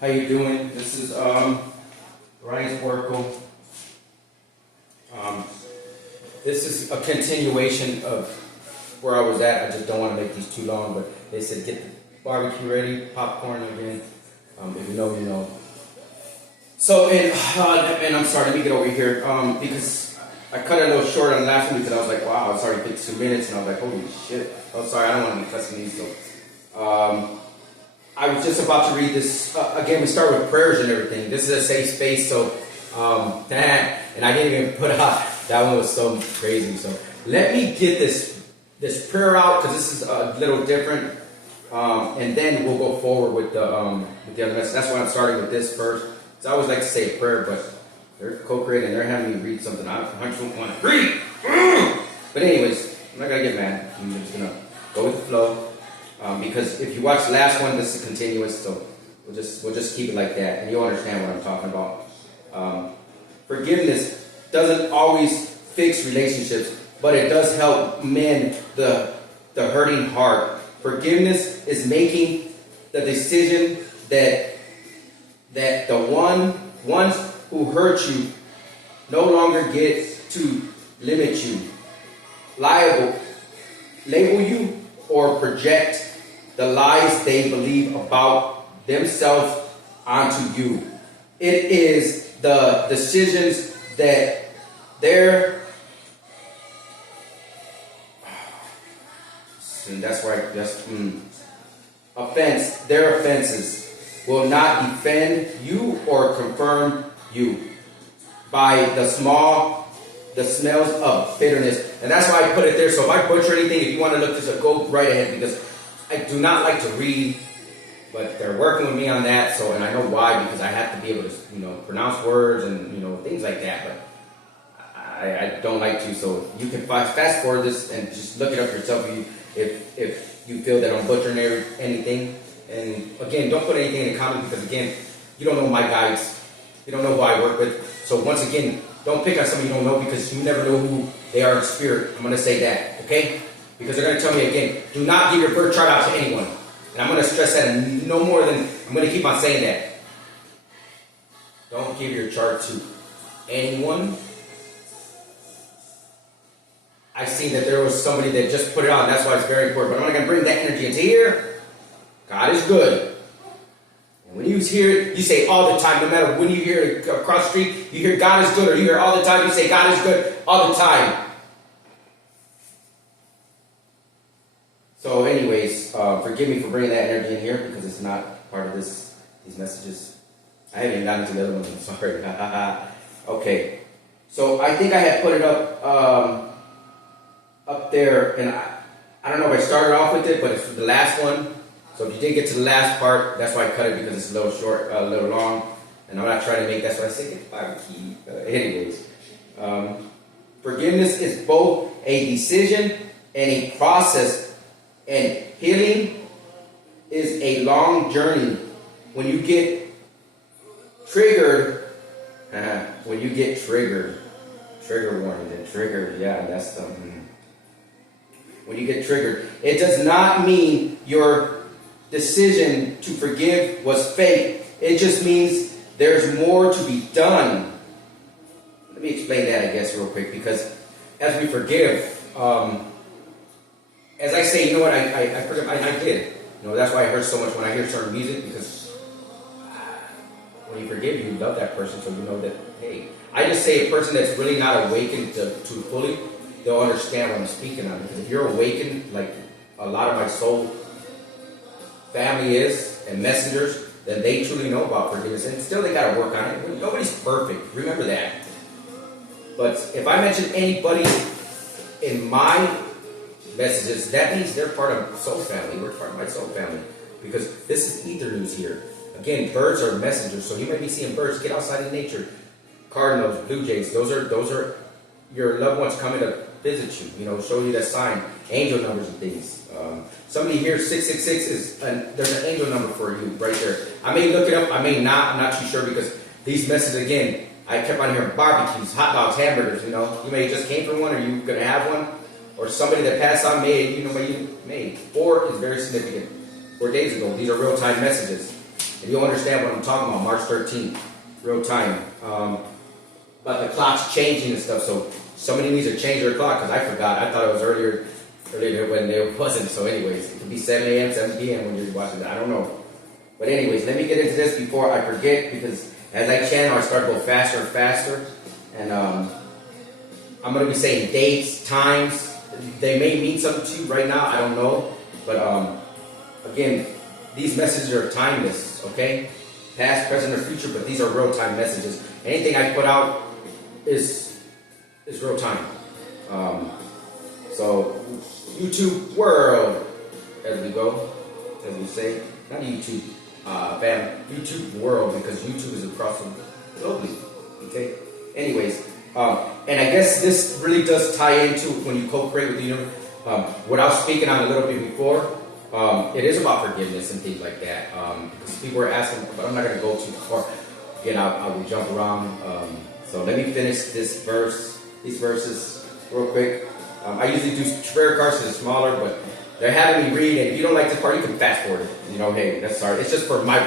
How you doing? This is Ryan's Oracle. This is a continuation of where I was at. I just don't want to make these too long, but they said get the barbecue ready, popcorn again. If you know, you know. So, and I'm sorry, let me get over here because I cut it a little short on the last one because I was like, wow, it's already 52 minutes, and I was like, holy shit. Oh, sorry, I don't want to be cussing these, so. I was just about to read this. Again, we start with prayers and everything. This is a safe space, so, and I didn't even put out, that one was so crazy. So let me get this prayer out, because this is a little different, and then we'll go forward with the other message. That's why I'm starting with this first. So I always like to say a prayer, but they're co-creating, they're having me read something I don't want to read. But anyways, I'm not going to get mad. I'm just going to go with the flow. Because if you watch the last one, this is continuous, so we'll just keep it like that, and you'll understand what I'm talking about. Forgiveness doesn't always fix relationships, but it does help mend the hurting heart. Forgiveness is making the decision that the ones who hurt you no longer get to limit you, label you, or project the lies they believe about themselves onto you. It is the decisions that their offenses will not defend you or confirm you by the smells of bitterness. And that's why I put it there. So if I butcher anything, if you want to look this up, go right ahead, because I do not like to read, but they're working with me on that. So, and I know why, because I have to be able to, pronounce words and, things like that. But I don't like to. So you can fast forward this and just look it up yourself if you feel that I'm butchering anything. And again, don't put anything in the comments, because again, you don't know my guides. You don't know who I work with. So once again, don't pick on somebody you don't know, because you never know who they are in spirit. I'm going to say that, okay? Because they're going to tell me again, do not give your birth chart out to anyone. And I'm going to stress that no more than, I'm going to keep on saying that. Don't give your chart to anyone. I seen that there was somebody that just put it on. That's why it's very important. But I'm not going to bring that energy into here. God is good. And when you hear it, you say all the time, no matter when you hear it across the street, you hear God is good, or you hear all the time, you say God is good all the time. So anyways, forgive me for bringing that energy in here, because it's not part of these messages. I haven't even gotten to the other ones, I'm sorry. Okay, so I think I had put it up there, and I don't know if I started off with it, but it's the last one. So if you did get to the last part, that's why I cut it, because it's a little short, a little long, and I'm not trying to make, that's why I say get the barbecue. Anyways, forgiveness is both a decision and a process. And healing is a long journey. When you get triggered, trigger warning, and triggered, yeah, that's the, when you get triggered, it does not mean your decision to forgive was fake. It just means there's more to be done. Let me explain that, I guess, real quick, because as we forgive, as I say, you know what, I forgive, I did. That's why I hurt so much when I hear certain music, because when you forgive, you love that person, so you know that, hey, I just say a person that's really not awakened to fully, they'll understand what I'm speaking on. Because if you're awakened, like a lot of my soul family is, and messengers, then they truly know about forgiveness. And still they got to work on it. Nobody's perfect. Remember that. But if I mention anybody in my messages, that means they're part of soul family. We're part of my soul family. Because this is ether news here. Again, birds are messengers. So you may be seeing birds. Get outside in nature. Cardinals, blue jays. Those are your loved ones coming to visit you. Show you that sign. Angel numbers and things. Somebody here, 666 there's an angel number for you right there. I may look it up, I may not, I'm not too sure, because these messages, again, I kept on hearing barbecues, hot dogs, hamburgers, you may just came from one, or you're going to have one, or somebody that passed on made. 4 is very significant. 4 days ago, these are real-time messages. And you'll understand what I'm talking about. March 13th, real time. But the clock's changing and stuff, so somebody needs to change their clock, because I forgot. I thought it was earlier when it wasn't. So anyways, it could be 7 a.m., 7 p.m. when you're watching that. I don't know. But anyways, let me get into this before I forget, because as I channel, I start to go faster and faster. And I'm going to be saying dates, times. They may mean something to you right now. I don't know. But again, these messages are timeless, okay? Past, present, or future, but these are real-time messages. Anything I put out is real time. So YouTube world, as we go, as we say, not YouTube YouTube world, because YouTube is across the globally. Okay. Anyways, and I guess this really does tie into when you co-create with the universe. What I was speaking on a little bit before. It is about forgiveness and things like that. Because people were asking, but I'm not going to go too far. Again, I will jump around. So let me finish these verses real quick. I usually do prayer cards because it's smaller, but they're having me read. And if you don't like this part, you can fast forward it. You know, hey, that's sorry. It's just for my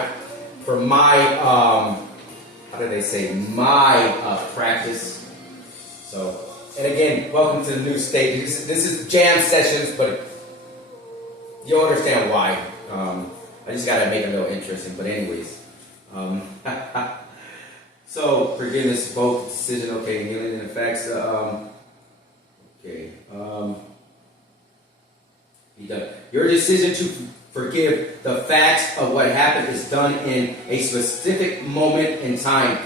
how do they say, my practice. So, and again, welcome to the new stage. This is jam sessions, but you'll understand why. I just gotta make it a little interesting. But anyways. So forgiveness, both decision, okay, healing and effects. Your decision to forgive the facts of what happened is done in a specific moment in time,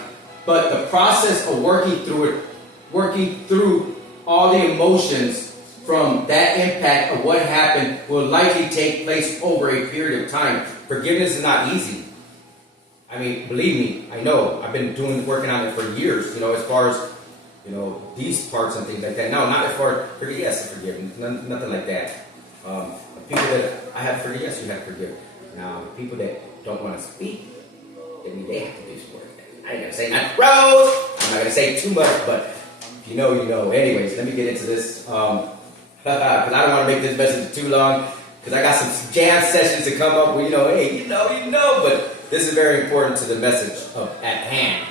but the process of working through all the emotions from that impact of what happened will likely take place over a period of time. Forgiveness is not easy. I mean, believe me, I know. I've been working on it for years, you know, as far as, you know, these parts and things like that. No, not as far as, yes, forgive, nothing like that. The people that I have forgiven, yes, you have to forgive. Now, the people that don't want to speak, they have to do some work. I ain't going to say nothing gross. I'm not going to say too much, but if you know, you know. Anyways, let me get into this. Because I don't want to make this message too long, because I got some jam sessions to come up with, you know, hey, you know, but this is very important to the message at hand.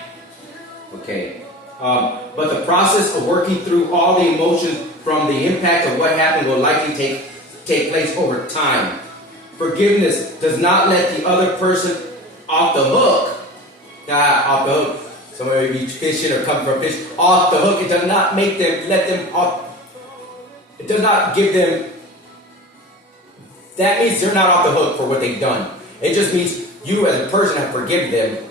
Okay. But the process of working through all the emotions from the impact of what happened will likely take place over time. Forgiveness does not let the other person off the hook. Off the hook. Somebody may be fishing or coming from fish. Off the hook. It does not let them off. It does not give them. That means they're not off the hook for what they've done. It just means you as a person have forgiven them.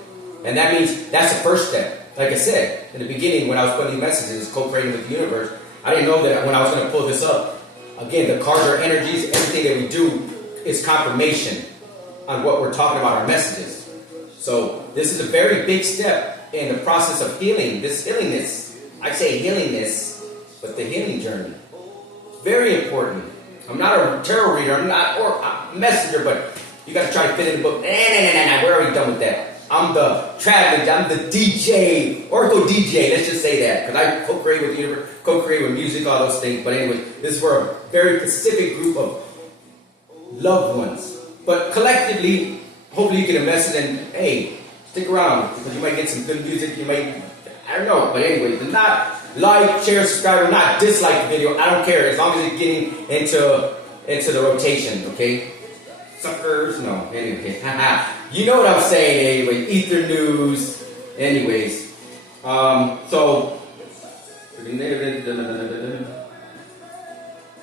And that means that's the first step. Like I said, in the beginning when I was putting these messages, co-creating with the universe, I didn't know that when I was going to pull this up. Again, the cards are energies. Everything that we do is confirmation on what we're talking about, our messages. So this is a very big step in the process of healing. This healingness, I say healingness, but the healing journey. Very important. I'm not a tarot reader. I'm not a messenger, but you got to try to fit in the book. Nah. We're already done with that. I'm the traveling. I'm the DJ, Oracle DJ. Let's just say that, because I co-create with the universe, co-create with music, all those things. But anyway, this is for a very specific group of loved ones. But collectively, hopefully you get a message, and hey, stick around, because you might get some good music. You might, I don't know. But anyway, do not like, share, subscribe, or not dislike the video. I don't care, as long as it's getting into the rotation. Okay. Suckers, no, anyway, you know what I'm saying anyway, ether news, anyways, so,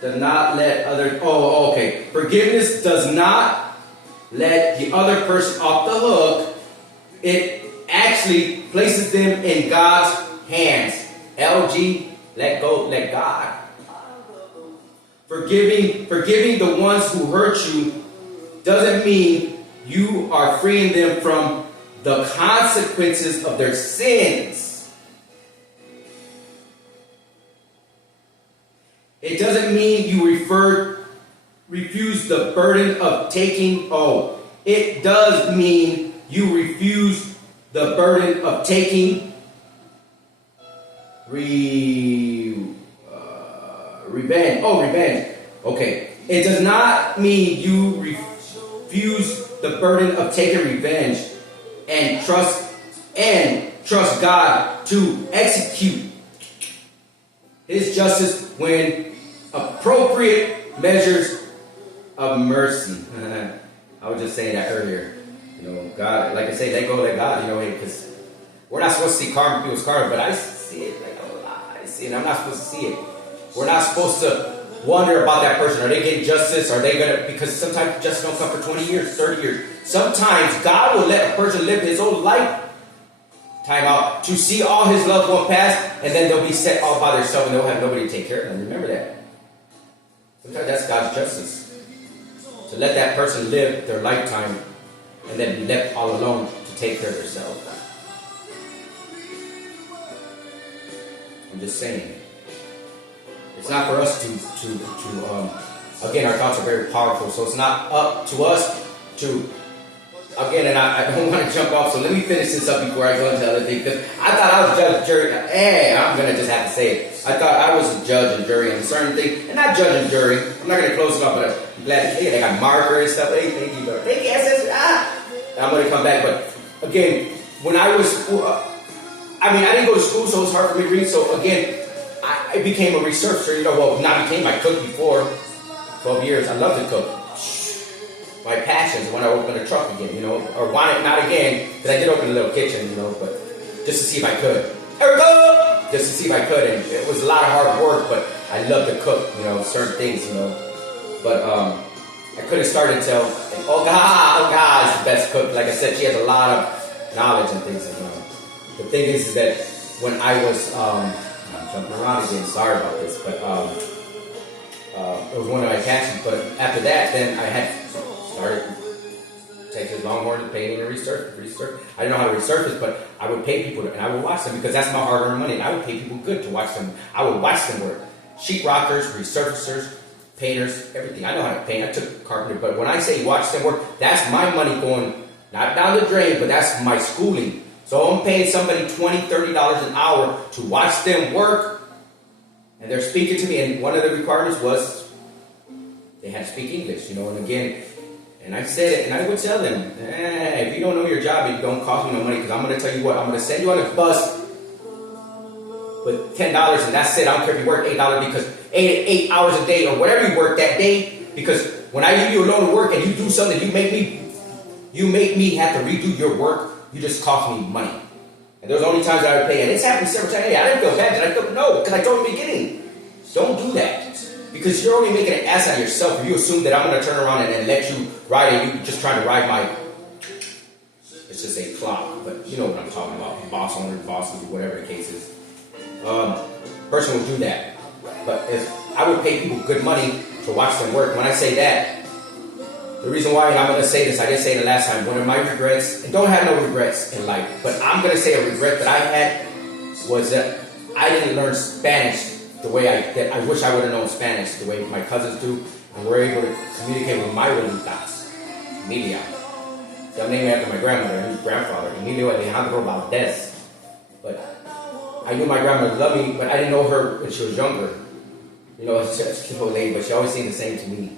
does not let okay, forgiveness does not let the other person off the hook, it actually places them in God's hands. LG, let go, let God. Forgiving the ones who hurt you doesn't mean you are freeing them from the consequences of their sins. It doesn't mean you refuse the burden of taking. It does mean you refuse the burden of taking revenge. Revenge. Okay. It does not mean you refuse the burden of taking revenge. and trust God to execute His justice when appropriate measures of mercy. I was just saying that earlier. God, like I say, let go, let God, because we're not supposed to see karma, people's karma, but I see it like a lot. I see it, I'm not supposed to see it. We're not supposed to wonder about that person. Are they getting justice? Are they going to, because sometimes justice don't come for 20 years, 30 years. Sometimes God will let a person live his whole life time out to see all his loved one pass, and then they'll be set all by themselves and they'll have nobody to take care of them. Remember that. Sometimes that's God's justice. To let that person live their lifetime and then be left all alone to take care of themselves. I'm just saying. It's not for us to again, our thoughts are very powerful, so it's not up to us to, again, and I don't want to jump off, so let me finish this up before I go into other things, because I thought I was judge, jury, I'm going to just have to say it. I thought I was a judge and jury on certain things, and not judge and jury. I'm not going to close it up, but I'm glad, hey, they got marker and stuff, hey, thank you, brother. Thank you, I'm going to come back, but again, when I was, I didn't go to school, so it's hard for me to read, so again, I became a researcher, I cooked before 12 years. I love to cook. My passion is when I open a truck again, or wanted not again, because I did open a little kitchen, but just to see if I could. There we go! Just to see if I could, and it was a lot of hard work, but I love to cook, certain things, But I couldn't start until, God is the best cook. Like I said, she has a lot of knowledge and things. The thing is that when I was, I'm jumping around again, sorry about this, but it was one of my passions. But after that, then I had started taking Longhorn and painting and research. I didn't know how to resurface, but I would pay people, and I would watch them because that's my hard-earned money. And I would pay people good to watch them. I would watch them work. Sheetrockers, resurfacers, painters, everything. I know how to paint. I took carpentry, but when I say watch them work, that's my money going not down the drain, but that's my schooling. So I'm paying somebody $20, $30 an hour to watch them work, and they're speaking to me, and one of the requirements was they had to speak English, and again, and I said it, and I would tell them, if you don't know your job, it don't cost me no money, because I'm going to tell you what, I'm going to send you on a bus with $10, and that's it. I don't care if you work $8, because 8 hours a day, or whatever you work that day, because when I give you a load of work, and you do something, you make me have to redo your work, you just cost me money. And there's only times that I would pay, and it's happened several times. Hey, I didn't feel bad. Did I feel? No, because I told you in the beginning. Don't do that. Because you're only making an ass out of yourself if you assume that I'm going to turn around and let you ride, and you just trying to ride my, let's just say clock, but you know what I'm talking about. Boss owners, bosses, whatever the case is. Person will do that. But if I would pay people good money to watch them work, when I say that, the reason why, and I'm going to say this, I didn't say it the last time, one of my regrets, and don't have no regrets in life, but I'm going to say a regret that I had was that I didn't learn Spanish the way that I wish I would have known Spanish, the way my cousins do, and we're able to communicate with my abuelitas, Emilia. So I'm named after my grandmother and his grandfather, Emilio Alejandro Valdez. But I knew my grandmother loved me, but I didn't know her when she was younger. She's old lady, but she always seemed the same to me.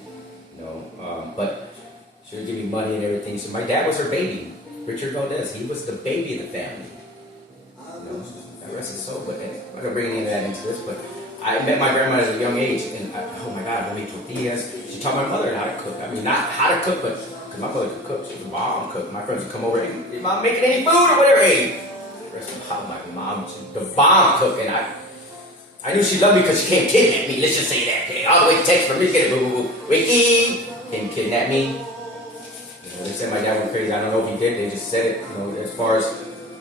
But she would give me money and everything. So my dad was her baby, Richard Valdez. He was the baby of the family. God rest his soul. But I'm not gonna bring any of that into this. But I met my grandma at a young age, and oh my God, I made tortillas. She taught my mother how to cook. Not how to cook, but because my mother could cook. She was a bomb cook. My friends would come over and, "Is Mom making any food or whatever?" Hey, rest my mom, she's the bomb cook, and I knew she loved me because she came kidnap me. Let's just say that. Okay? All the way to Texas from Michigan. Boo, boo, boo. Wiki came kidnap me. They said my dad went crazy. I don't know if he did. They just said it. As far as,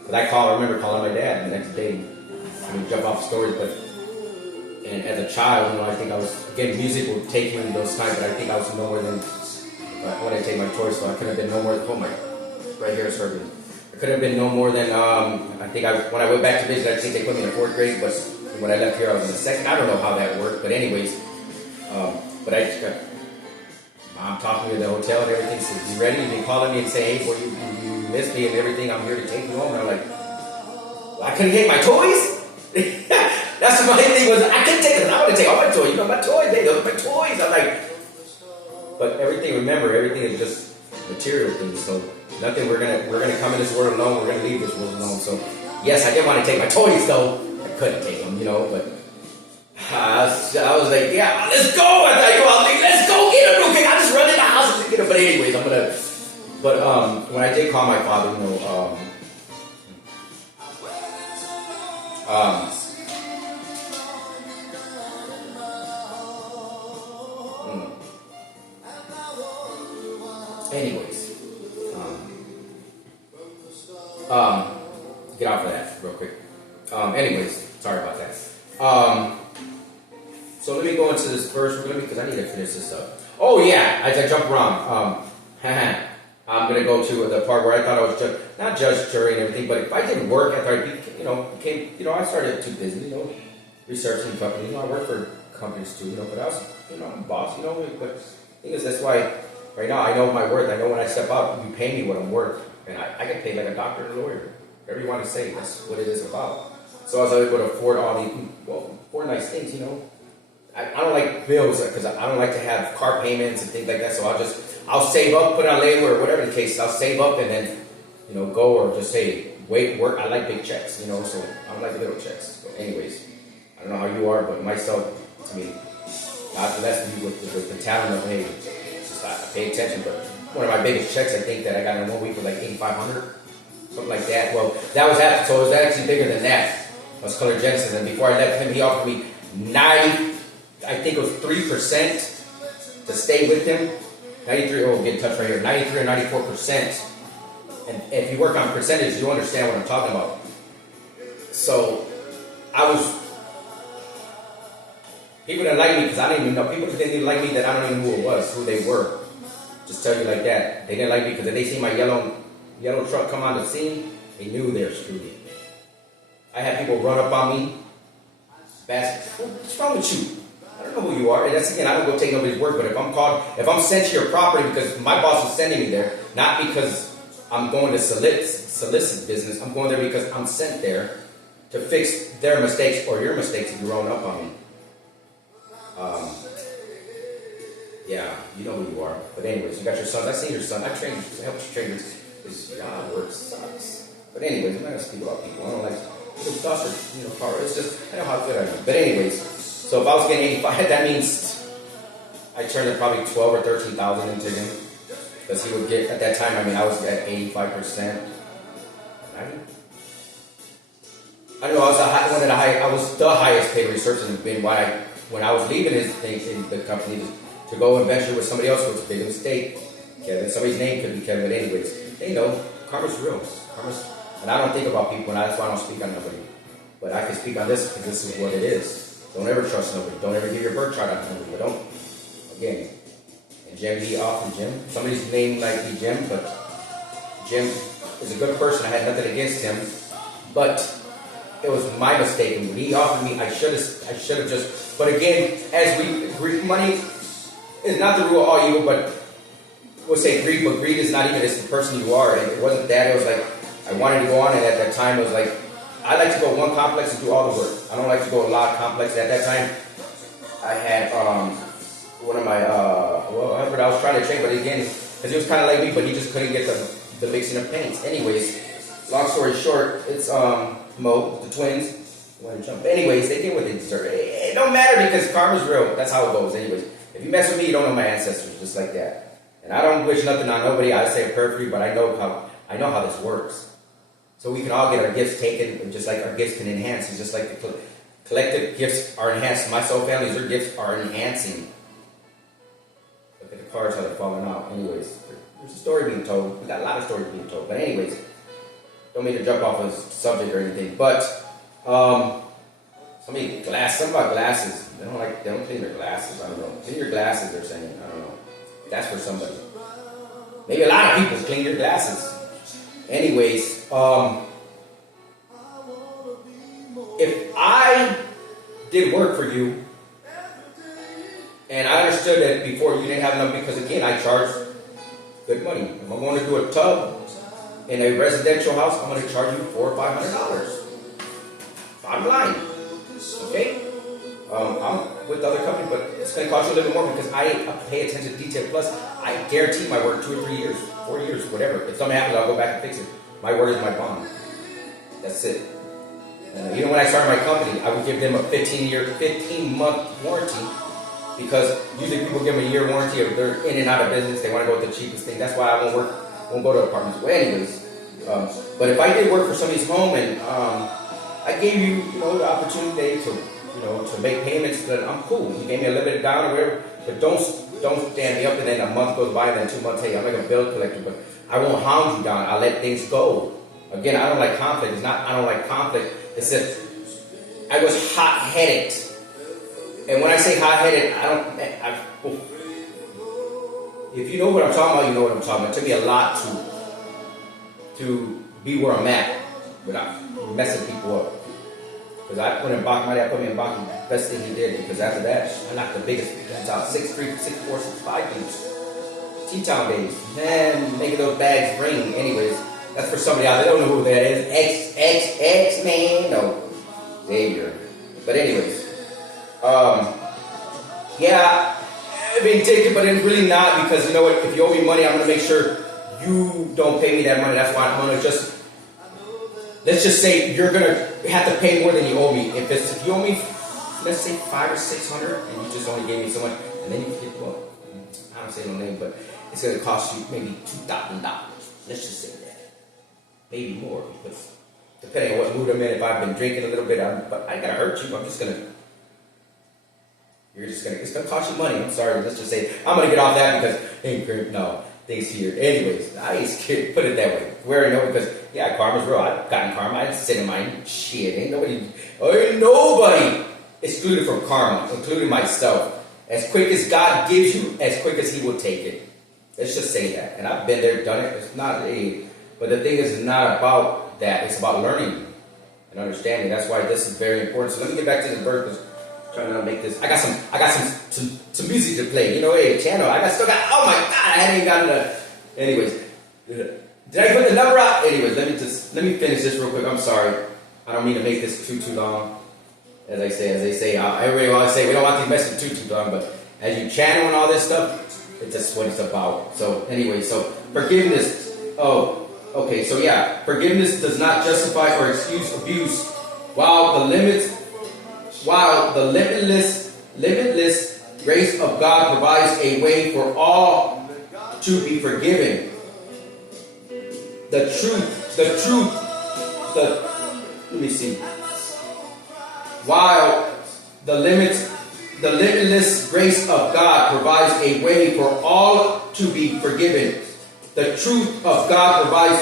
but I remember calling my dad the next day. Jump off the stories, but and as a child, I think I was, again, music would take me in those times, but I think I was no more than, when I take my toys, so I couldn't have been no more than, right here is hurting. I couldn't have been no more than, I think when I went back to visit, I think they put me in the 4th grade, but when I left here, I was in the 2nd. I don't know how that worked, but anyways, but I just got Mom talking to me at the hotel and everything, said, "You ready?" And they calling me and say, "Hey, boy, you missed me and everything. I'm here to take you home." And I'm like, well, I couldn't take my toys? That's my thing was, I couldn't take them. I want to take all my toys. My toys, those are my toys. I'm like, but everything is just material things. So Nothing. We're gonna come in this world alone. We're gonna leave this world alone. So yes, I did want to take my toys though. I couldn't take them, but I was like, yeah, let's go. I was like, let's go get them. Okay, I just run in the house and get them. But anyways, I'm gonna. But when I did call my father, anyways, get off of that real quick. Anyways, sorry about that. So let me go into this first, because I need to finish this up. Oh yeah, I jumped around. I'm gonna go to the part where I thought I was not judge, jury, and everything, but if I didn't work after I started too busy, researching companies. I work for companies too, but I was, I'm a boss, but the thing is, that's why right now I know my worth. I know when I step out, you pay me what I'm worth, and I get paid like a doctor and a lawyer. Whatever you want to say, that's what it is about. So I was able to afford all these, afford nice things, I don't like bills because I don't like to have car payments and things like that. So I'll save up, put it on labor or whatever the case. I'll save up and then, go or just say, work. I like big checks, so I don't like little checks. But anyways, I don't know how you are, but myself, God bless me with the talent of, hey, just I pay attention. But one of my biggest checks, I think that I got in 1 week was like $8,500, something like that. Well, that was after, so it was actually bigger than that. I was Color Genesis, and before I left him, he offered me 90. I think it was 3% to stay with him. 93, get in touch right here. 93 or 94%. And if you work on percentage, you understand what I'm talking about. So people didn't like me because I didn't even know. People didn't even like me that I don't even know who it was, who they were. Just tell you like that. They didn't like me because if they see my yellow truck come on the scene, they knew they were screwed. I had people run up on me. What's wrong with you? I don't know who you are. And that's again, I don't go take nobody's word, but if I'm sent to your property because my boss is sending me there, not because I'm going to solicit business, I'm going there because I'm sent there to fix their mistakes or your mistakes if you run up on me. Yeah, you know who you are. But anyways, you got your sons. I seen your son. I trained you. I helped you train his job work sucks. But anyways, I'm not gonna speak about people. I don't like thoughts or power. It's just I know how good I am. But anyways, so if I was getting 85, that means I turned in probably 12 or 13,000 into him because he would get at that time. I was at 85%. I don't know. I was the highest paid researcher in been when I was leaving his thing in the company to go and venture with somebody else was a big mistake. Kevin, somebody's name could be Kevin, but anyways, they know karma's real. And I don't think about people, and that's why I don't speak on nobody. But I can speak on this because this is what it is. Don't ever trust nobody. Don't ever give your birth chart out to nobody. But don't. Again, and Jim B. off and Jim. Somebody's name might be Jim, but Jim is a good person. I had nothing against him, but it was my mistake. And when he offered me, I should have just. But again, as we money is not the rule of all evil, but we'll say greed. But greed is not even it's the person you are. And it wasn't that. It was like I wanted to go on, and at that time it was like I like to go one complex and do all the work. I don't like to go a lot of complexes. At that time, I had one of my I was trying to train, but again, because he was kind of like me, but he just couldn't get the mixing of paints. Anyways, long story short, it's Mo, the twins. Anyways, they did what they deserve. It don't matter because karma's real. That's how it goes. Anyways, if you mess with me, you don't know my ancestors, just like that. And I don't wish nothing on nobody. I say it perfectly, but I know how this works. So we can all get our gifts taken, just like our gifts can enhance. It's just like the collective gifts are enhanced. My soul families, their gifts are enhancing. Look at the cards, how they're falling out. Anyways, there's a story being told. We got a lot of stories being told. But anyways, don't mean to jump off of the subject or anything. But something about glasses. They don't clean their glasses. I don't know. Clean your glasses, they're saying. I don't know. That's for somebody. Maybe a lot of people clean your glasses. Anyways, if I did work for you, and I understood that before you didn't have enough, because again, I charge good money. If I'm going to do a tub in a residential house, I'm going to charge you $400 or $500. Bottom line, okay? I'm with the other company, but it's going to cost you a little bit more because I pay attention to detail. Plus, I guarantee my work 2 or 3 years, 4 4 years, whatever. If something happens, I'll go back and fix it. My word is my bond. That's it. Even when I started my company, I would give them a 15-month warranty, because usually people give them a year warranty if they're in and out of business. They want to go with the cheapest thing. That's why I won't go to apartments. Well, anyways, but if I did work for somebody's home and I gave you, the opportunity to make payments, then I'm cool. You gave me a limited down or whatever, but don't stand me up and then a month goes by and then 2 months, hey, I'm like a bill collector, but I won't hound you down. I'll let things go. Again, I don't like conflict. It's not I don't like conflict. It's that I was hot-headed. And when I say hot-headed, if you know what I'm talking about, you know what I'm talking about. It took me a lot to be where I'm at without messing people up. Because I put my dad put me in boxing, best thing he did. Because after that, I knocked the biggest dudes out, 6'3", 6'4", 6'5" dudes. T-Town days. Man, making those bags ring. Anyways, that's for somebody out there. They don't know who that is. X man. No. Xavier. But anyways. Yeah. I've been taken, but it's really not, because you know what? If you owe me money, I'm going to make sure you don't pay me that money. That's why I'm going to let's just say you're going to have to pay more than you owe me. If you owe me, let's say $500 or $600, and you just only gave me so much, and then you get, well, I don't say no name, but it's going to cost you maybe $2,000. Let's just say that. Maybe more, because depending on what mood I'm in, if I've been drinking a little bit, but I gotta hurt you. It's gonna cost you money. I'm sorry. Let's just say I'm gonna get off that because no, things here. Anyways, I used to put it that way. Where I know, because yeah, karma's real. I've gotten karma. I sit in my shit. Ain't nobody excluded from karma, including myself. As quick as God gives you, as quick as He will take it. Let's just say that. And I've been there, done it. It's not but the thing is, it's not about that. It's about learning and understanding. That's why this is very important. So let me get back to the verse. I'm trying to make this. I got some music to play. Channel. Still got. Oh my God! I hadn't even gotten the. Anyways, did I put the number out? Anyways, let me finish this real quick. I'm sorry. I don't mean to make this too long. As they say, everybody always say we don't want these messages too long. But as you channel and all this stuff, it's just what it's about. So anyway, so forgiveness. Okay, so yeah, forgiveness does not justify or excuse abuse, while the limitless grace of God provides a way for all to be forgiven. While the limitless grace of God provides a way for all to be forgiven. The truth of God provides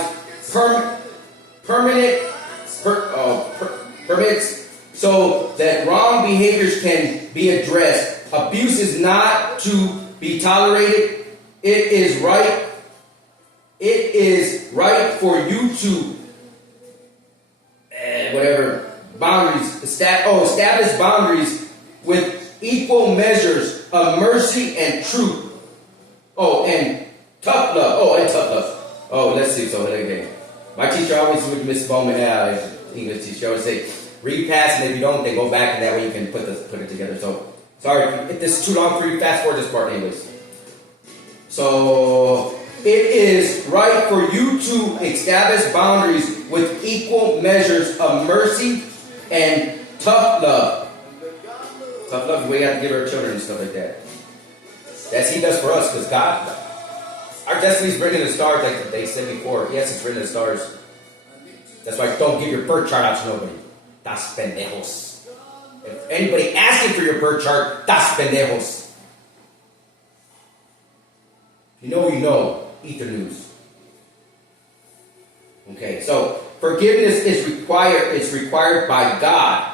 permits so that wrong behaviors can be addressed. Abuse is not to be tolerated. It is right for you to establish boundaries with equal measures of mercy and truth. And tough love. Let's see. So again, my teacher always would miss moment. English teacher always say, read past, and if you don't, then go back, and that way you can put it together. So sorry if this is too long for you. Fast forward this part, anyways. So it is right for you to establish boundaries with equal measures of mercy and tough love. Tough love is what we have to give our children and stuff like that. That's He does for us, because God. Our destiny is written in the stars, like they said before. Yes, it's written in the stars. That's why don't give your birth chart out to nobody. Das pendejos. If anybody asking for your birth chart, das pendejos. You know. Eat the news. Okay, so forgiveness is required. It's required by God.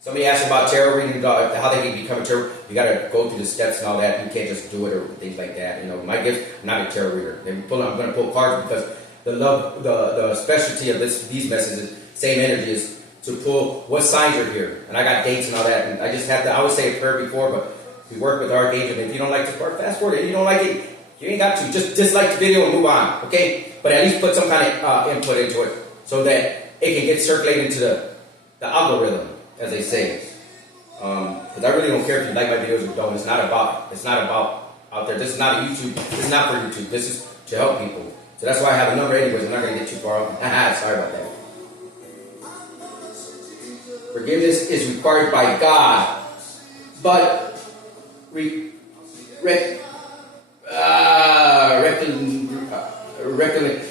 Somebody asked about tarot reading, how they can become a tarot. You got to go through the steps and all that. You can't just do it or things like that. My gift, I'm not a tarot reader. I'm going to pull cards because the specialty of these messages, same energy, is to pull what signs are here. And I got dates and all that. And I just have to. I always say a prayer before, but we work with Archangel. And if you don't like this part, fast forward. If you don't like it, you ain't got to. Just dislike the video and move on. Okay? But at least put some kind of input into it so that it can get circulated into the algorithm, as they say. Because I really don't care if you like my videos or don't. It's not about out there. This is not a YouTube. This is not for YouTube. This is to help people. So that's why I have a number anyways. I'm not going to get too far off. Sorry about that. Forgiveness is required by God. But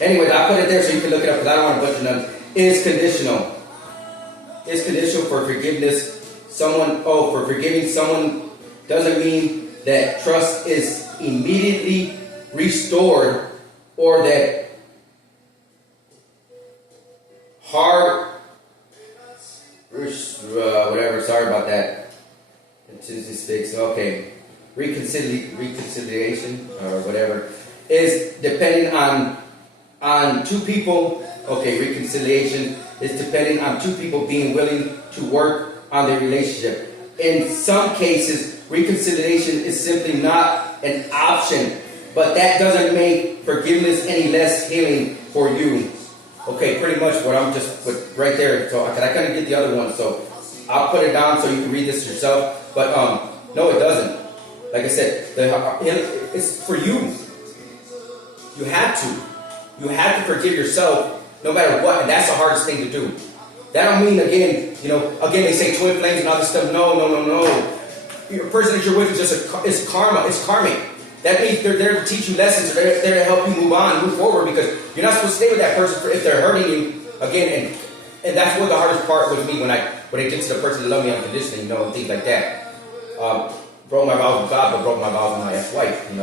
anyways, I put it there so you can look it up because I don't want to butcher none. Is conditional. Is conditional for forgiveness. For forgiving someone doesn't mean that trust is immediately restored or that whatever, sorry about that. Okay. Reconciliation or whatever is depending on two people. Okay, reconciliation is depending on two people being willing to work on their relationship. In some cases, reconciliation is simply not an option, but that doesn't make forgiveness any less healing for you. Okay, pretty much what I'm just put right there. So I couldn't get the other one, so I'll put it down so you can read this yourself. But no, it doesn't. Like I said, it's for you. You have to. You have to forgive yourself no matter what, and that's the hardest thing to do. That don't mean, again, they say twin flames and all this stuff. No. The person that you're with is it's karma. It's karmic. That means they're there to teach you lessons. They're there to help you move on, move forward, because you're not supposed to stay with that person if they're hurting you. Again, and that's what the hardest part was me when I get to the person that loved me unconditionally, and things like that. Broke my vows with God, but broke my vows with my ex-wife, and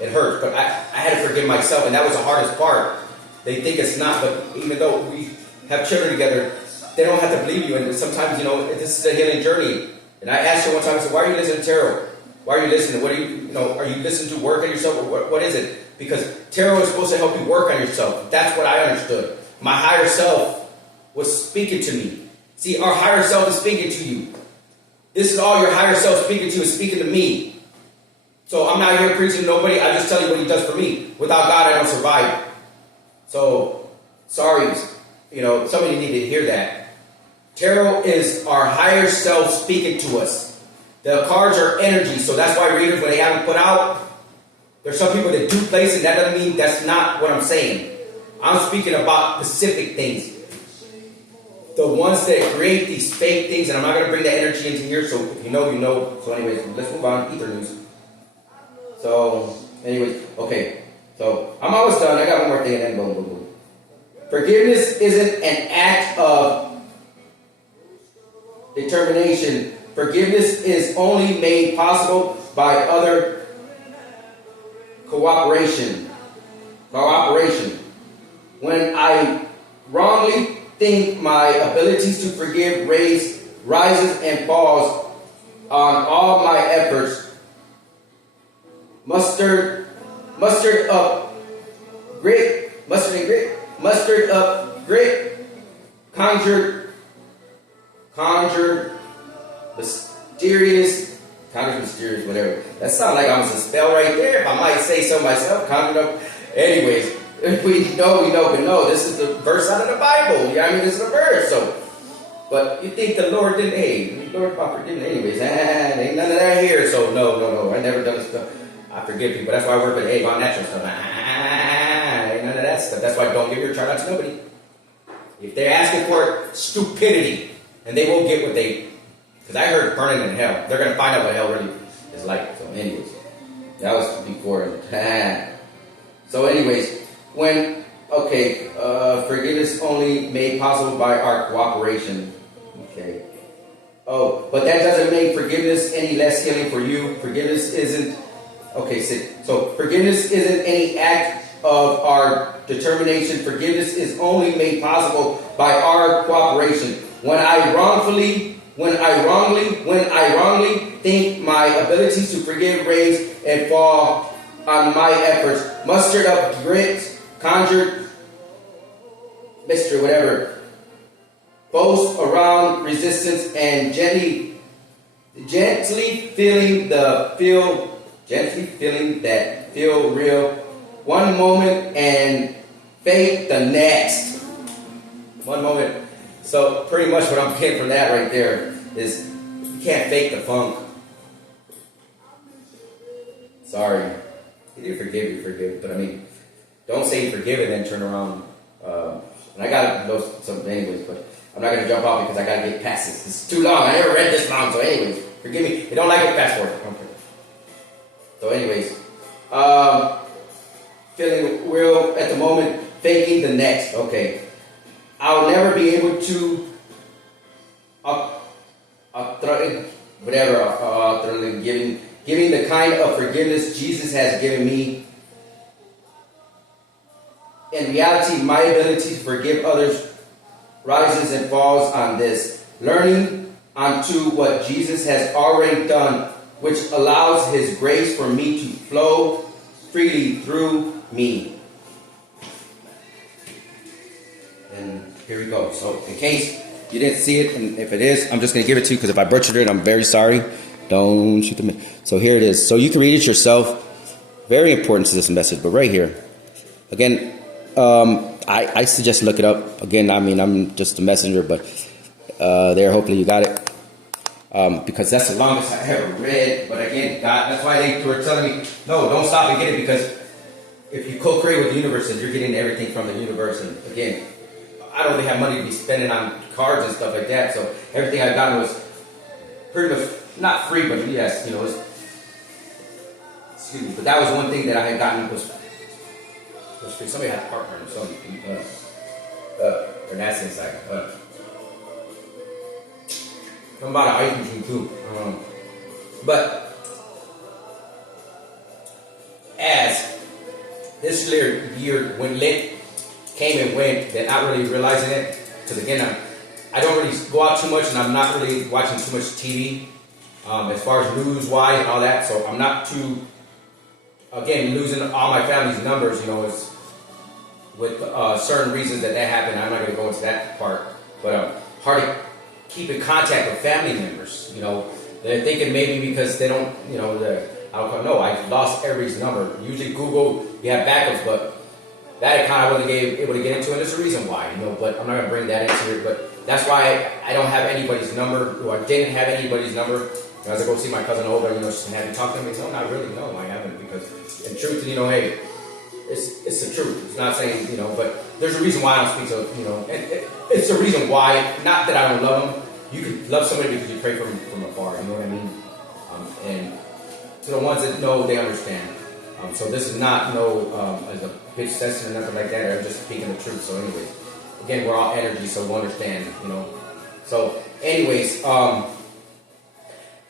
it hurts. But I had to forgive myself, and that was the hardest part. They think it's not, but even though we have children together, they don't have to believe you. And sometimes, this is a healing journey. And I asked her one time, I said, why are you listening to tarot? Why are you listening? What are you listening to work on yourself? Or what is it? Because tarot is supposed to help you work on yourself. That's what I understood. My higher self was speaking to me. See, our higher self is speaking to you. This is all your higher self speaking to you, is speaking to me. So I'm not here preaching to nobody. I just tell you what he does for me. Without God, I don't survive. So, sorry. Some of you need to hear that. Tarot is our higher self speaking to us. The cards are energy, so that's why readers, when they haven't put out, there's some people that do place it. That doesn't mean that's not what I'm saying. I'm speaking about specific things. The ones that create these fake things, and I'm not going to bring that energy into here, so if you know, you know. So anyways, let's move on. Ether news. So, anyways, okay. So, I'm almost done. I got one more thing and then boom, boom, boom. Forgiveness isn't an act of determination. Forgiveness is only made possible by other cooperation. When I wrongly think my abilities to forgive rises and falls on all my efforts, mustered up grit, mysterious, whatever. That sounds like I was a spell right there, if I might say so myself. Conjured up. Anyways, we know. This is the verse out of the Bible. This is a verse. So, but you think the Lord didn't? Hey, the Lord about forgiving. Anyways, ain't none of that here. So no. I never done this stuff. I forgive people. That's why I work with my natural stuff. Ain't none of that stuff. That's why don't give your child out to nobody. If they're asking for stupidity, and they won't get what they. Because I heard burning in hell. They're going to find out what hell really is like. So anyways, that was before. So anyways, forgiveness only made possible by our cooperation. Okay. Oh, but that doesn't make forgiveness any less healing for you. Forgiveness isn't. Okay, so forgiveness isn't any act of our determination. Forgiveness is only made possible by our cooperation. When I wrongly think my abilities to forgive rise and fall on my efforts, mustered up grit, conjured, whatever, boast around resistance, and gently feeling that feel real one moment and fake the next. One moment. So pretty much what I'm getting from that right there is you can't fake the funk. sorry. He did forgive you, forgive. But I mean, don't say forgive and then turn around. And I got those some anyways, but I'm not gonna jump off because I gotta get past this. It's too long. I never read this long, so anyways, forgive me. I don't like it. Fast forward. Okay. So anyways, feeling real at the moment, faking the next. Okay, I'll never be able to. Giving the kind of forgiveness Jesus has given me. In reality, my ability to forgive others rises and falls on this. Learning onto what Jesus has already done, which allows His grace for me to flow freely through me. And here we go. So in case you didn't see it, and if it is, I'm just going to give it to you because if I butchered it, I'm very sorry. Don't shoot the man. So here it is. So you can read it yourself. Very important to this message, but right here. Again, I suggest look it up. Again, I mean, I'm just a messenger, but there, hopefully you got it. Because that's the longest I ever read. But again, God, that's why they were telling me, no, don't stop and get it, because if you co-create with the universe, and you're getting everything from the universe. And again, I don't really have money to be spending on cards and stuff like that. So everything I've gotten was pretty much not free, but yes, you know, excuse me. But that was one thing that I had gotten was free. Somebody had a partner or something. Or that's inside. I'm about an ice machine too. But as this year when lit came and went, they're not really realizing it. Because again, I don't really go out too much, and I'm not really watching too much TV as far as news-wise and all that. So I'm not too, again, losing all my family's numbers, you know, is with certain reasons that happened. I'm not going to go into that part. But hard to keep in contact with family members. You know, they're thinking maybe because they don't, you know, I lost everybody's number. Usually Google, you have backups, but that account I wasn't able to get into, and there's a reason why, you know, but I'm not going to bring that into it. But that's why I don't have anybody's number, or I didn't have anybody's number. As I go see my cousin Olga, you know, she had me talk to him. No, not really. No, I haven't, because in truth, you know, hey, it's the truth. It's not saying, you know, but there's a reason why I don't speak to, you know, and it's a reason why. Not that I don't love them. You can love somebody because you pray for them from afar. You know what I mean? And to the ones that know, they understand. So this is not as a pitch session or nothing like that. I'm just speaking the truth. So anyways, again, we're all energy, so we'll understand, you know. So anyways,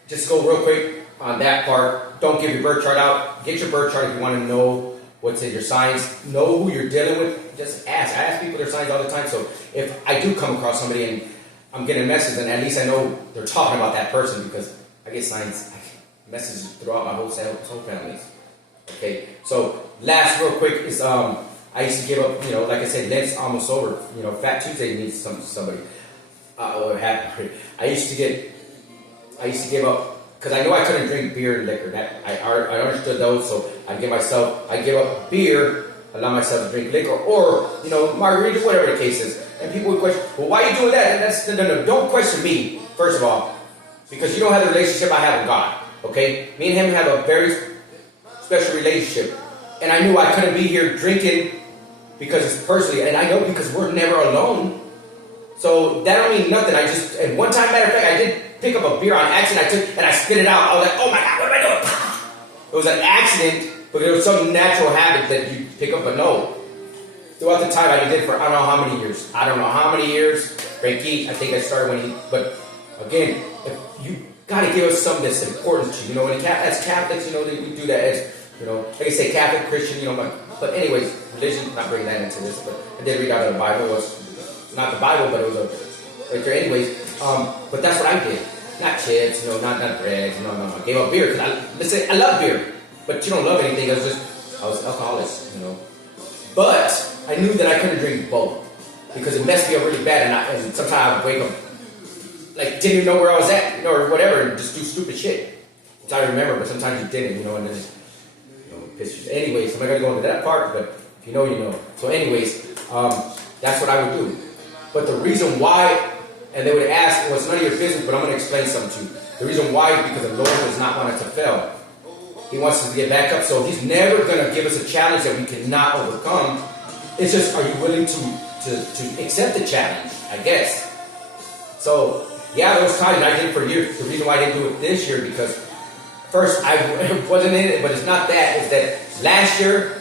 just go real quick on that part. Don't give your birth chart out. Get your birth chart if you want to know what's in your signs. Know who you're dealing with. Just ask. I ask people their signs all the time. So if I do come across somebody and I'm getting a message, then at least I know they're talking about that person, because I get messages throughout my whole family. Okay, so last real quick is I used to give up, you know, like I said, Lent's almost over. You know, Fat Tuesday needs somebody. I used to give up, because I know I couldn't drink beer and liquor. That I understood those, so I give up beer, allow myself to drink liquor, or, you know, margarita, whatever the case is. And people would question, well, why are you doing that? And no, don't question me, first of all, because you don't have the relationship I have with God. Okay, me and him have a very special relationship, and I knew I couldn't be here drinking because it's personally, and I know because we're never alone. So that don't mean nothing. And one time, matter of fact, I did pick up a beer on accident. And I spit it out. I was like, oh my God, what am I doing? It was an accident, but it was some natural habit that you pick up. But no, throughout the time I did it for I don't know how many years. Frankie, I think I started but again, if you got to give us something that's important to you. You know, as Catholics, you know, we do that as, you know, like I say, Catholic, Christian, you know, but anyways, religion, not bringing that into this, but I did read out of the Bible. It was not the Bible, but it was right there anyways. But that's what I did. Not chips, you know, not bread, no. I gave up beer, because I love beer, but you don't love anything. I was alcoholic, you know. But I knew that I couldn't drink both, because it messed me up really bad, and sometimes I would wake up, like, didn't even know where I was at, you know, or whatever, and just do stupid shit. Which I remember, but sometimes you didn't, you know, and then just, you know, piss you. Anyways, I'm not going to go into that part, but if you know, you know. So anyways, that's what I would do. But the reason why, and they would ask, well, it's none of your business, but I'm going to explain something to you. The reason why is because the Lord does not want it to fail. He wants us to get back up. So he's never going to give us a challenge that we cannot overcome. It's just, are you willing to accept the challenge, I guess. So, yeah, there was times, and I did it for years. The reason why I didn't do it this year, because first, I wasn't in it, but it's not that. It's that last year,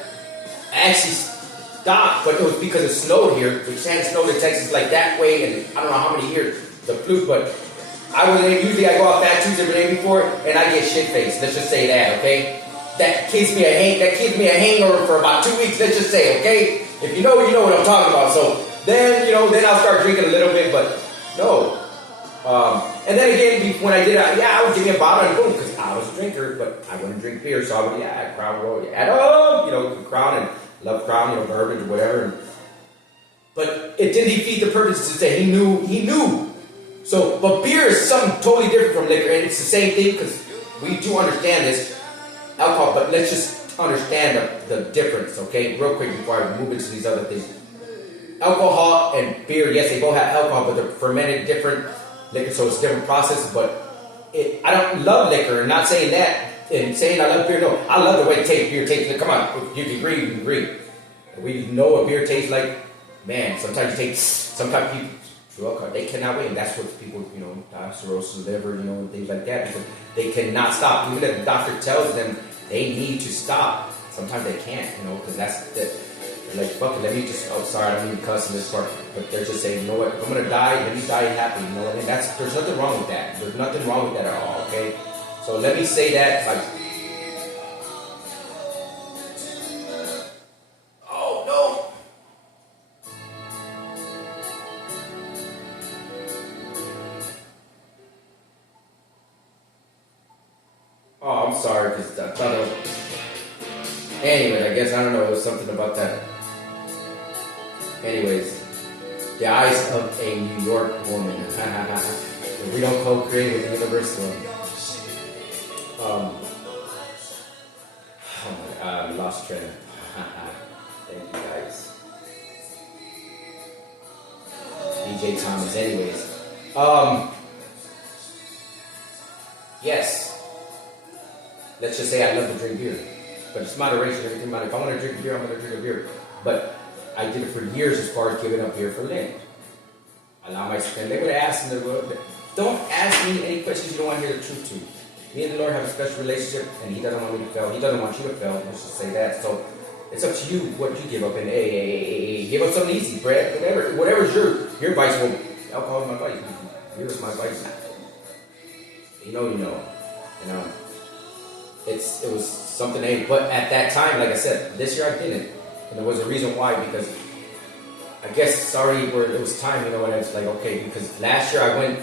I actually stopped, but it was because it snowed here, which hadn't snowed in Texas like that way, and I don't know how many years, the fluke, but usually I go out Fat Tuesday the day before, and I get shit-faced. Let's just say that, okay? That gives me a hangover for about 2 weeks, let's just say, okay? If you know what I'm talking about. So then, then I'll start drinking a little bit, but no. And then again, when I did it, I would give me a bottle and boom, because I was a drinker, but I wouldn't drink beer, so I would, Crown Royal, Crown, and love Crown, bourbon or whatever. But it didn't defeat the purpose to say he knew. So, but beer is something totally different from liquor, and it's the same thing, because we do understand this, alcohol, but let's just understand the difference, okay, real quick before I move into these other things. Alcohol and beer, yes, they both have alcohol, but they're fermented different liquor, so it's a different process. But I don't love liquor, and not saying that, and saying I love beer, no, I love the way beer tastes. Come on, if you can agree, you can agree. We know what beer tastes like. Man, sometimes people, they cannot wait, and that's what people, die, cirrhosis, liver, and things like that, because they cannot stop. Even if the doctor tells them they need to stop, sometimes they can't, because they're like, fuck it, let me just, sorry, I don't mean to cuss in this part, but they're just saying, you know what, if I'm going to die, let me die happy, and there's nothing wrong with that. There's nothing wrong with that at all, okay? So let me say that, oh, no! Oh, I'm sorry, because I thought it was... Anyway, I guess, I don't know, it was something about that. Anyways, the eyes of a New York woman. We don't co-create with the universe, so... oh my God, I lost track. Thank you, guys. DJ Thomas, anyways. Yes. Let's just say I love to drink beer. But it's moderation, everything about it. If I want to drink beer, I'm going to drink a beer. But I did it for years as far as giving up beer for Lent. Allow myself, and they would ask in the world, don't ask me any questions you don't want to hear the truth to. Me and the Lord have a special relationship, and He doesn't want me to fail. He doesn't want you to fail. Let's just say that. So it's up to you what you give up. And give up something easy, bread, whatever's your vice. Well, alcohol is my vice. Beer is my vice. You know. It was something, but at that time, like I said, this year I didn't. And there was a reason why, because I guess it's already where it was time, and it's like, okay, because last year I went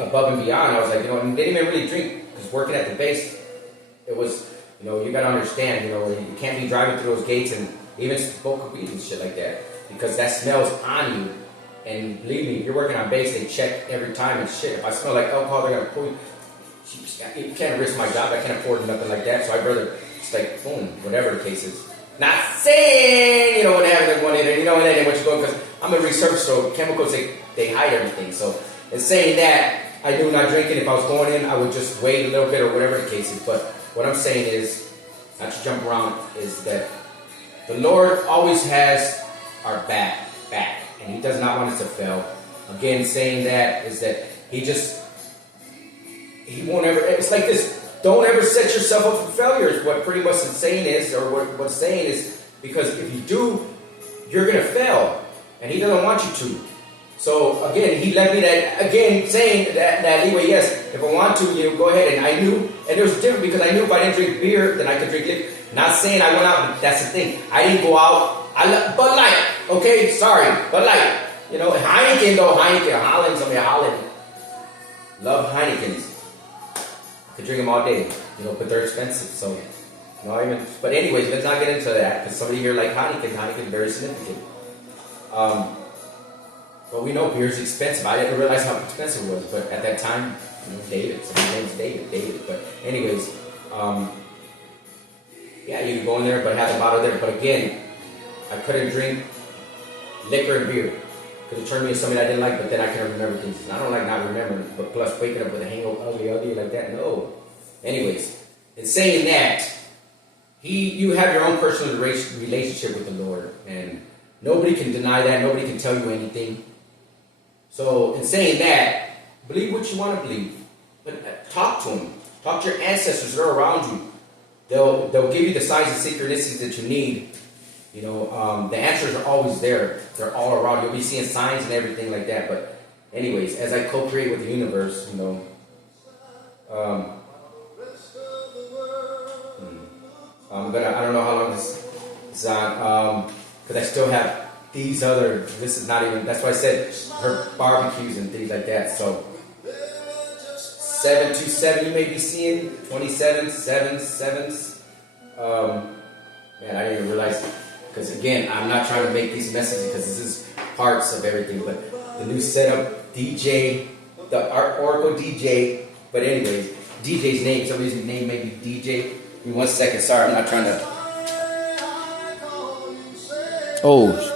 above and beyond. I was like, and didn't even really drink, because working at the base, it was, you got to understand, you can't be driving through those gates and even smoke weed and shit like that, because that smell's on you. And believe me, if you're working on base, they check every time and shit. If I smell like alcohol, they're going to pull you. You can't risk my job. I can't afford nothing like that. So I'd rather just like, boom, whatever the case is. Not saying, when they have one in there, and then what you're going, because I'm a researcher, so chemicals, they hide everything. So in saying that, I knew not drinking. If I was going in, I would just wait a little bit or whatever the case is. But what I'm saying is, not to jump around, is that the Lord always has our back, and He does not want us to fail. Again, saying that is that He won't ever, it's like this, don't ever set yourself up for failure is what pretty much the saying is, or what's saying is, because if you do, you're going to fail, and He doesn't want you to. So again, He left me that, again, saying that leeway, yes, if I want to, go ahead, and I knew, and it was different, because I knew if I didn't drink beer, then I could drink liquor. Not saying I went out, but that's the thing, I didn't go out, Bud Light, okay, sorry, Bud Light, Heineken though, Holland, love Heinekens. I could drink them all day, but they're expensive, so, but anyways, let's not get into that, because somebody here like Heineken is very significant. But we know beer is expensive. I didn't realize how expensive it was, but at that time, David, somebody's name is David, but anyways, yeah, you could go in there, but have the bottle there, but again, I couldn't drink liquor and beer, because it turned me into something I didn't like, but then I can't remember things. And I don't like not remembering, but plus waking up with a hangover, ugly like that, no. Anyways, in saying that, you have your own personal relationship with the Lord, and nobody can deny that. Nobody can tell you anything. So in saying that, believe what you want to believe, but talk to them. Talk to your ancestors that are around you. They'll give you the signs and synchronicities that you need. You know, the answers are always there. They're all around. You'll be seeing signs and everything like that. But anyways, as I co-create with the universe, you know, I don't know how long this is on, because I still have these other, this is not even, that's why I said her barbecues and things like that. So 727 you may be seeing, 27, 7s. Man, I didn't even realize, because again, I'm not trying to make these messages because this is parts of everything, but the new setup, DJ, the Oracle DJ, but anyways, DJ's name, somebody's name may be DJ. Give me 1 second, sorry, I'm not trying to. Oh.